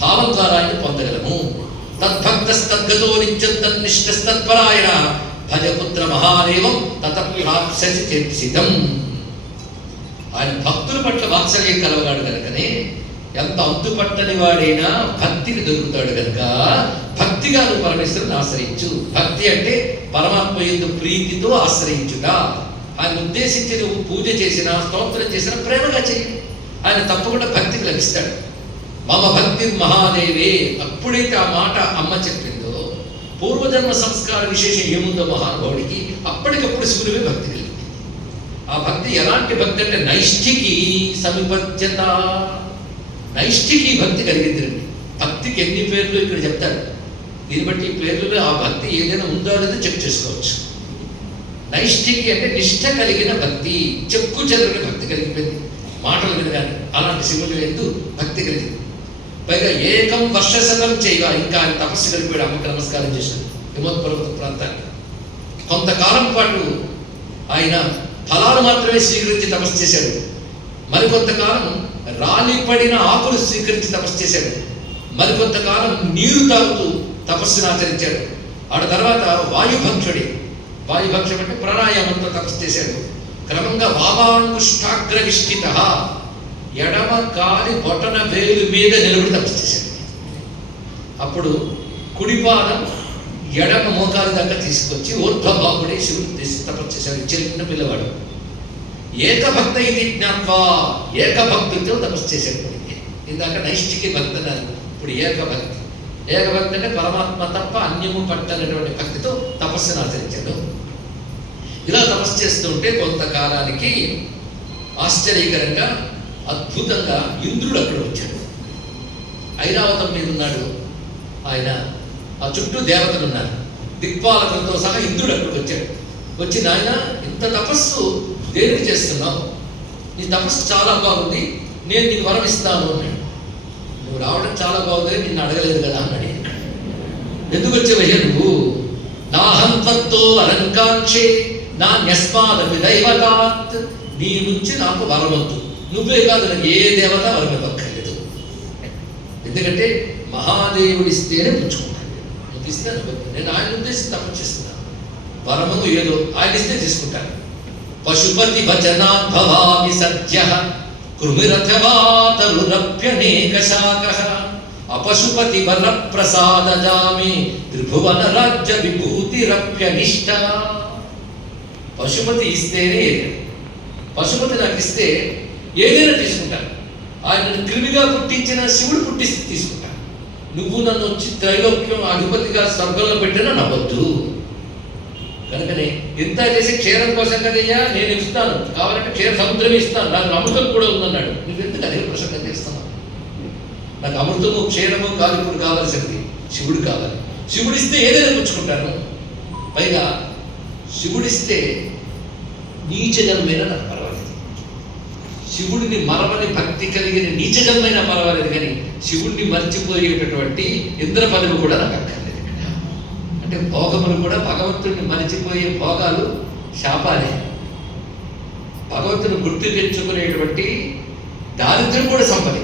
భావం ద్వారా పొందగలము. తద్భక్తస్తద్గతో నిత్యం తన్నిష్టస్తత్పరాయణ భజపుత్ర మహాదేవం తతప్రాప్స్యసి చేర్చితం ఆయన భక్తుల పట్ల వాత్సల్యం కలవగాడు కనుకనే ఎంత అంతుపట్టని వాడైనా భక్తికి దొరుకుతాడు కనుక భక్తిగా నువ్వు పరమేశ్వరుని ఆశ్రయించు. భక్తి అంటే పరమాత్మ ఎందు ప్రీతితో ఆశ్రయించుట. ఆయన ఉద్దేశించి నువ్వు పూజ చేసినా స్తోత్రం చేసినా ప్రేమగా చేయి ఆయన తప్పకుండా భక్తికి లభిస్తాడు. మమ భక్తి మహాదేవే అప్పుడైతే ఆ మాట అమ్మ చెప్పిందో పూర్వజన్మ సంస్కార విశేషం ఏముందో మహానుభావుడికి అప్పటికప్పుడు శివుడివే భక్తి కలిగింది. ఆ భక్తి ఎలాంటి భక్తి అంటే నైష్ఠికి సమిపత్యత నైష్ఠికి భక్తి కలిగింది రండి. భక్తికి ఎన్ని పేర్లు ఇక్కడ చెప్తారు? దీన్ని బట్టి ఈ పేర్లలో ఆ భక్తి ఏదైనా ఉందో అనేది చెక్ చేసుకోవచ్చు. నైష్ఠికి అంటే నిష్ఠ కలిగిన భక్తి చెక్కు చెదరని భక్తి కలిగిపోయింది. మాటలు వినగానే అలాంటి శివుడు ఎందు భక్తి కలిగింది. పైగా ఏకం వర్షశతం చేయగా ఇంకా ఆయన తపస్సు గడిపాడు అమ్మకి నమస్కారం చేశాడు. హిమోత్పర్వత ప్రాంతానికి. కొంతకాలం పాటు ఆయన ఫలాలు మాత్రమే స్వీకరించి తపస్సు చేశాడు. మరికొంతకాలం రాలిపడిన ఆకులు స్వీకరించి తపస్సు చేశాడు. మరికొంతకాలం నీరు తాగుతూ తపస్సును ఆచరించాడు. ఆడ తర్వాత వాయుభక్షుడి వాయుభక్షం అంటే ప్రాణాయామంతో తపస్సు చేశాడు. క్రమంగా వామాంకుష్టాగ్రవిష్ఠిత ఎడమ కాలి బొటన వేలు మీద నిలబడి తపస్సు అప్పుడు కుడిపాదం ఎడమ మోకాలు దాకా తీసుకొచ్చి ఊర్ధ్వబాహుడే శివుడు తీసి తపస్సు చిన్న పిల్లవాడు. ఏకభక్త ఇది జ్ఞాత్వా ఏకభక్తితో తపస్సు చేశాడు ఇందాక నైష్టికి భక్త ఇప్పుడు ఏకభక్తి. ఏకభక్తి అంటే పరమాత్మ తప్ప అన్యము పట్టనటువంటి భక్తితో తపస్సును ఆచరించాడు. ఇలా తపస్సు చేస్తుంటే కొంతకాలానికి ఆశ్చర్యకరంగా అద్భుతంగా ఇంద్రుడు అక్కడ వచ్చాడు. ఐరావతం మీద ఉన్నాడు. ఆయన ఆ చుట్టూ దేవతలు ఉన్నారు. దిక్పాలకులతో సహా ఇంద్రుడు అక్కడికి వచ్చాడు. వచ్చి నాయన ఇంత తపస్సు దేనికి చేస్తున్నావు? నీ తపస్సు చాలా బాగుంది. నేను నీకు వరం ఇస్తాను అన్నాడు. నువ్వు రావడం చాలా బాగుంది. నిన్ను అడగలేదు కదా అన్నాడు ఎందుకు వచ్చావయ్యా నువ్వు? నాహం త్వత్తో నా న్యస్మాదపి దైవతాత్. నీ నుంచి నాకు వరమవుతుంది నువ్వే కాదు నాకు ఏ దేవత వరకు దొరకలేదు ఎందుకంటే మహాదేవుడు ఇస్తేనే పుచ్చుకుంటాను నువ్వు ఇస్తే నేను ఆయన ఉద్దేశం తప్పు చేస్తున్నాను వరమును ఏదో ఆయన ఇస్తే తీసుకుంటాను పశుపతి వచనాత్ భవామి సత్య కృమిరథవాతరురప్యనేక శాఖ అపశుపతి వర ప్రసాదజామి త్రిభువన రాజ్య విభూతిరప్యనిష్ట పశుపతి ఇస్తేనే పశుపతి నాకు ఇస్తే ఏదైనా తీసుకుంటాను ఆయనను క్రిమిగా పుట్టించిన శివుడు పుట్టిస్తే తీసుకుంటాను నువ్వు నన్ను వచ్చి త్రైలోక్యం అధిపతిగా స్వర్గంలో పెట్టినా నవ్వద్దు. కనుకనే ఇంత చేసి క్షీరం కోసం కదయ్యా నేను ఇస్తాను. కావాలంటే క్షీర సముద్రం ఇస్తాను. నాకు అమృతం కూడా ఉందన్నాడు. నువ్వు ఎందుకు అదే ప్రసంగం చేస్తున్నావు? నాకు అమృతము క్షీరము కాదు ఇప్పుడు కావాల్సింది శివుడు కావాలి. శివుడు ఇస్తే ఏదైనా పుచ్చుకుంటాను. పైగా శివుడిస్తే నీచ జన్మైనా నాకు పర్వాలేదు. శివుడిని మరమని భక్తి కలిగిన నీచ పర్వాలేదు కానీ శివుడిని మర్చిపోయేటటువంటి ఇంద్ర పదవి కూడా నాకు అక్కర్లేదు. అంటే భోగములు కూడా భగవంతుడిని మరచిపోయే భోగాలు శాపాలే. భగవంతుని గుర్తు తెచ్చుకునేటువంటి దారిద్ర్యం కూడా సంపదే.